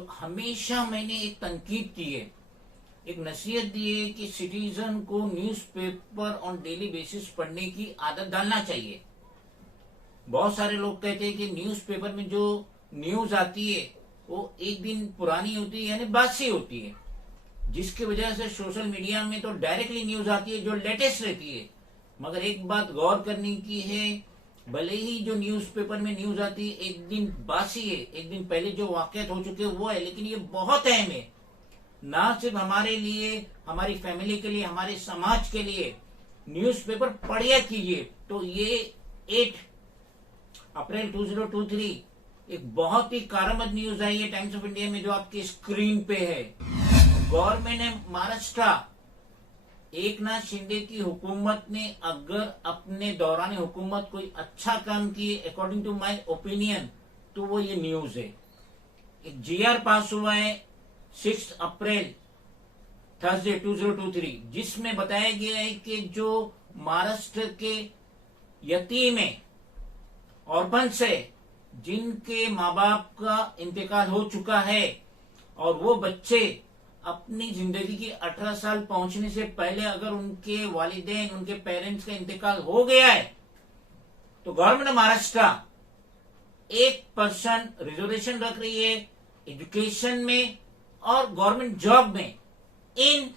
तो हमेशा मैंने एक तनकीद की है, एक नसीहत दी है कि सिटीजन को न्यूज़पेपर ऑन डेली बेसिस पढ़ने की आदत डालना चाहिए। बहुत सारे लोग कहते हैं कि न्यूज़पेपर में जो न्यूज आती है वो एक दिन पुरानी होती है, यानी बासी होती है, जिसकी वजह से सोशल मीडिया में तो डायरेक्टली न्यूज आती है जो लेटेस्ट रहती है। मगर एक बात गौर करने की है, भले ही जो न्यूज़पेपर में न्यूज आती है एक दिन बासी है, एक दिन पहले जो वाकयात हो चुके वो है, लेकिन ये बहुत अहम है, ना सिर्फ हमारे लिए, हमारी फैमिली के लिए, हमारे समाज के लिए। न्यूज़पेपर पढ़िया कीजिए। तो ये 8 अप्रैल 2023 एक बहुत ही कारामद न्यूज आई है टाइम्स ऑफ इंडिया में, जो आपकी स्क्रीन पे है। गवर्नमेंट ने महाराष्ट्र एकनाथ शिंदे की हुकूमत ने अगर अपने दौरान हुकूमत कोई अच्छा काम किए अकॉर्डिंग टू माय ओपिनियन, तो वो ये न्यूज है। एक जीआर पास हुआ है 6 अप्रैल थर्सडे 2023, जिसमें बताया गया है कि जो महाराष्ट्र के यतीम है, ऑर्फन्स है, जिनके माँ बाप का इंतकाल हो चुका है, और वो बच्चे अपनी जिंदगी की 18 साल पहुंचने से पहले अगर उनके वालिदैन, उनके पेरेंट्स का इंतकाल हो गया है, तो गवर्नमेंट महाराष्ट्र 1% रिजर्वेशन रख रही है एजुकेशन में और गवर्नमेंट जॉब में इन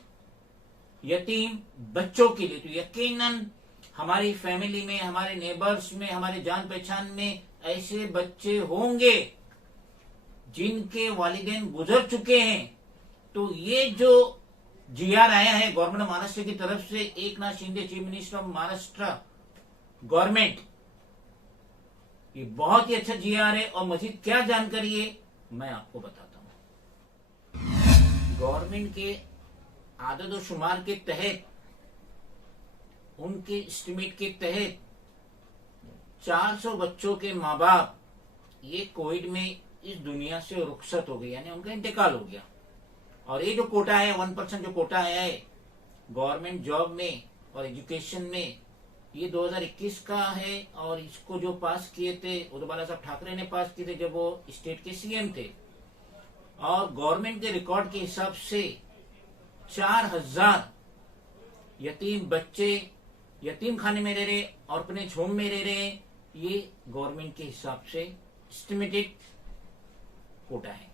यतीम बच्चों के लिए। तो यकीनन हमारी फैमिली में, हमारे नेबर्स में, हमारे जान पहचान में ऐसे बच्चे होंगे जिनके वालिदैन गुजर चुके हैं। तो ये जो जीआर आया है गवर्नमेंट महाराष्ट्र की तरफ से, Eknath Shinde chief minister of Maharashtra government, ये बहुत ही अच्छा जीआर है। और मजीद क्या जानकारी है मैं आपको बताता हूं। गवर्नमेंट के आदद और शुमार के तहत, उनके एस्टिमेट के तहत 400 बच्चों के माँ बाप ये कोविड में इस दुनिया से रुखसत हो गए, यानी उनका इंतकाल हो गया। और ये जो कोटा है 1% जो कोटा आया है गवर्नमेंट जॉब में और एजुकेशन में, ये 2021 का है। और इसको जो पास किए थे उद्धव बाला साहब ठाकरे ने पास किए थे जब वो स्टेट के सीएम थे। और गवर्नमेंट के रिकॉर्ड के हिसाब से 4000 यतीम बच्चे यतीम खाने में रह रहे, ऑर्फनेज होम में रह रहे। ये गवर्नमेंट के हिसाब से एस्टिमेटेड कोटा है।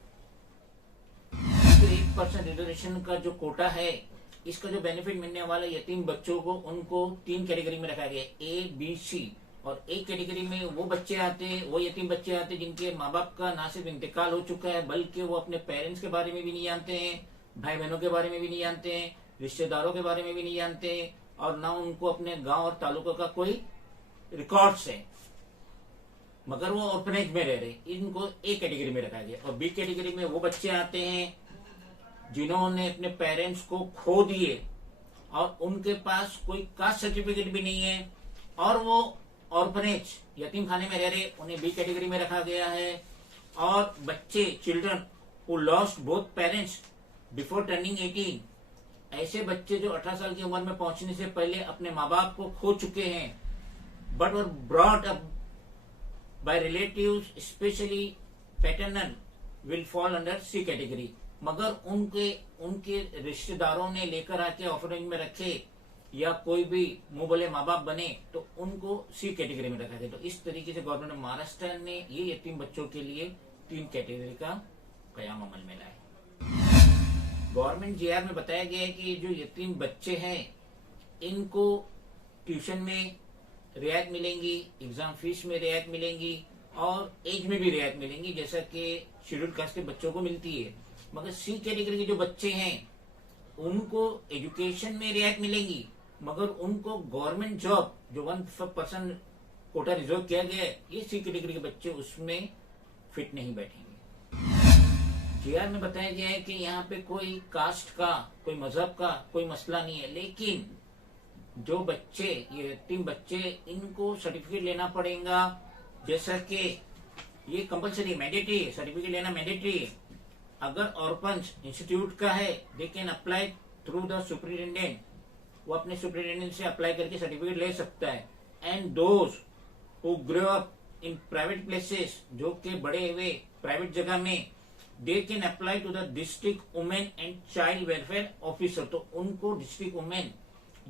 तो 1% रिजर्वेशन का जो कोटा है, इसका जो बेनिफिट मिलने वाला यतीम बच्चों को, उनको 3 कैटेगरी में रखा गया, ए बी सी। और एक कैटेगरी में वो बच्चे आते हैं, वो यतीम बच्चे आते हैं जिनके माँ बाप का ना सिर्फ इंतकाल हो चुका है, बल्कि वो अपने पेरेंट्स के बारे में भी नहीं जानते हैं, भाई बहनों के बारे में भी नहीं जानते हैं, रिश्तेदारों के बारे में भी नहीं जानते हैं, और ना उनको अपने गांव और तालुका का कोई रिकॉर्ड्स है, मगर वो ऑर्फनेज में रह रहे। इनको ए कैटेगरी में रखा गया। और बी कैटेगरी में वो बच्चे आते हैं जिन्होंने अपने पेरेंट्स को खो दिए और उनके पास कोई कास्ट सर्टिफिकेट भी नहीं है, और वो ऑर्फनेज यतीम खाने में रह रहे, उन्हें बी कैटेगरी में रखा गया है। और बच्चे, children who lost both parents before turning 18, ऐसे बच्चे जो 18 साल की उम्र में पहुंचने से पहले अपने माँ बाप को खो चुके हैं, but were brought up by relatives specially paternal, will fall under C category. मगर उनके रिश्तेदारों ने लेकर आके ऑर्फनेज में रखे, या कोई भी मुंह बोले माँ बाप बने, तो उनको सी कैटेगरी में रखा गया। तो इस तरीके से गवर्नमेंट महाराष्ट्र ने ये यतीम बच्चों के लिए 3 कैटेगरी का कयाम अमल में लाया। गवर्नमेंट जीआर में बताया गया है कि जो यतीम बच्चे हैं इनको ट्यूशन में रियायत मिलेंगी, एग्जाम फीस में रियायत मिलेंगी, और एज में भी रियायत मिलेंगी, जैसा कि शेड्यूल्ड कास्ट के बच्चों को मिलती है। मगर सी कैटेगरी के जो बच्चे हैं उनको एजुकेशन में रियायत मिलेंगी, मगर उनको गवर्नमेंट जॉब जो 1% कोटा रिजर्व किया गया है, ये सी कैटेगरी के बच्चे उसमें फिट नहीं बैठेंगे। जीआर में बताया गया है कि यहाँ पे कोई कास्ट का, कोई मजहब का कोई मसला नहीं है, लेकिन जो बच्चे, ये यतीम बच्चे, इनको सर्टिफिकेट लेना पड़ेगा, जैसा कि ये कंपलसरी मैंडेटरी है, सर्टिफिकेट लेना मैंडेटरी है। अगर ऑर्फन्स इंस्टीट्यूट का है, दे can apply through the superintendent, वो अपने सुपरिटेंडेंट से अप्लाई करके सर्टिफिकेट ले सकता है। And those who grow up in private places, जो के बड़े हुए प्राइवेट जगह में, they can apply to the district women and child welfare officer. तो उनको डिस्ट्रिक्ट वुमेन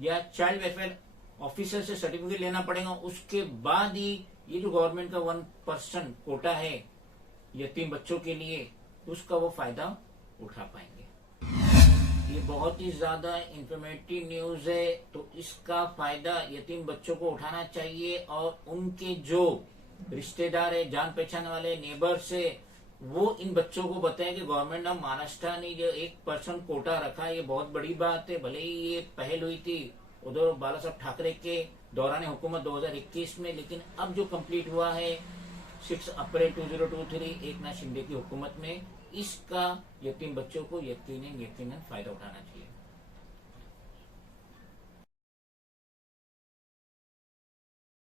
या चाइल्ड वेलफेयर ऑफिसर से सर्टिफिकेट लेना पड़ेगा, उसके बाद ही ये जो गवर्नमेंट का 1% कोटा है यतीम बच्चों के लिए, उसका वो फायदा उठा पाएंगे। ये बहुत ही ज्यादा इंफॉर्मेटिव न्यूज है, तो इसका फायदा यतीम बच्चों को उठाना चाहिए और उनके जो रिश्तेदार है, जान पहचान वाले नेबर्स है, वो इन बच्चों को बताएं कि गवर्नमेंट ऑफ महाराष्ट्र ने जो 1% कोटा रखा है, ये बहुत बड़ी बात है। भले ही ये पहल हुई थी उधर बाला साहब ठाकरे के दौरान हुकूमत 2021 में, लेकिन अब जो कंप्लीट हुआ है 6 अप्रैल 2023 एकनाथ शिंदे की हुकूमत में, इसका यतीम बच्चों को यकीनन फायदा उठाना चाहिए।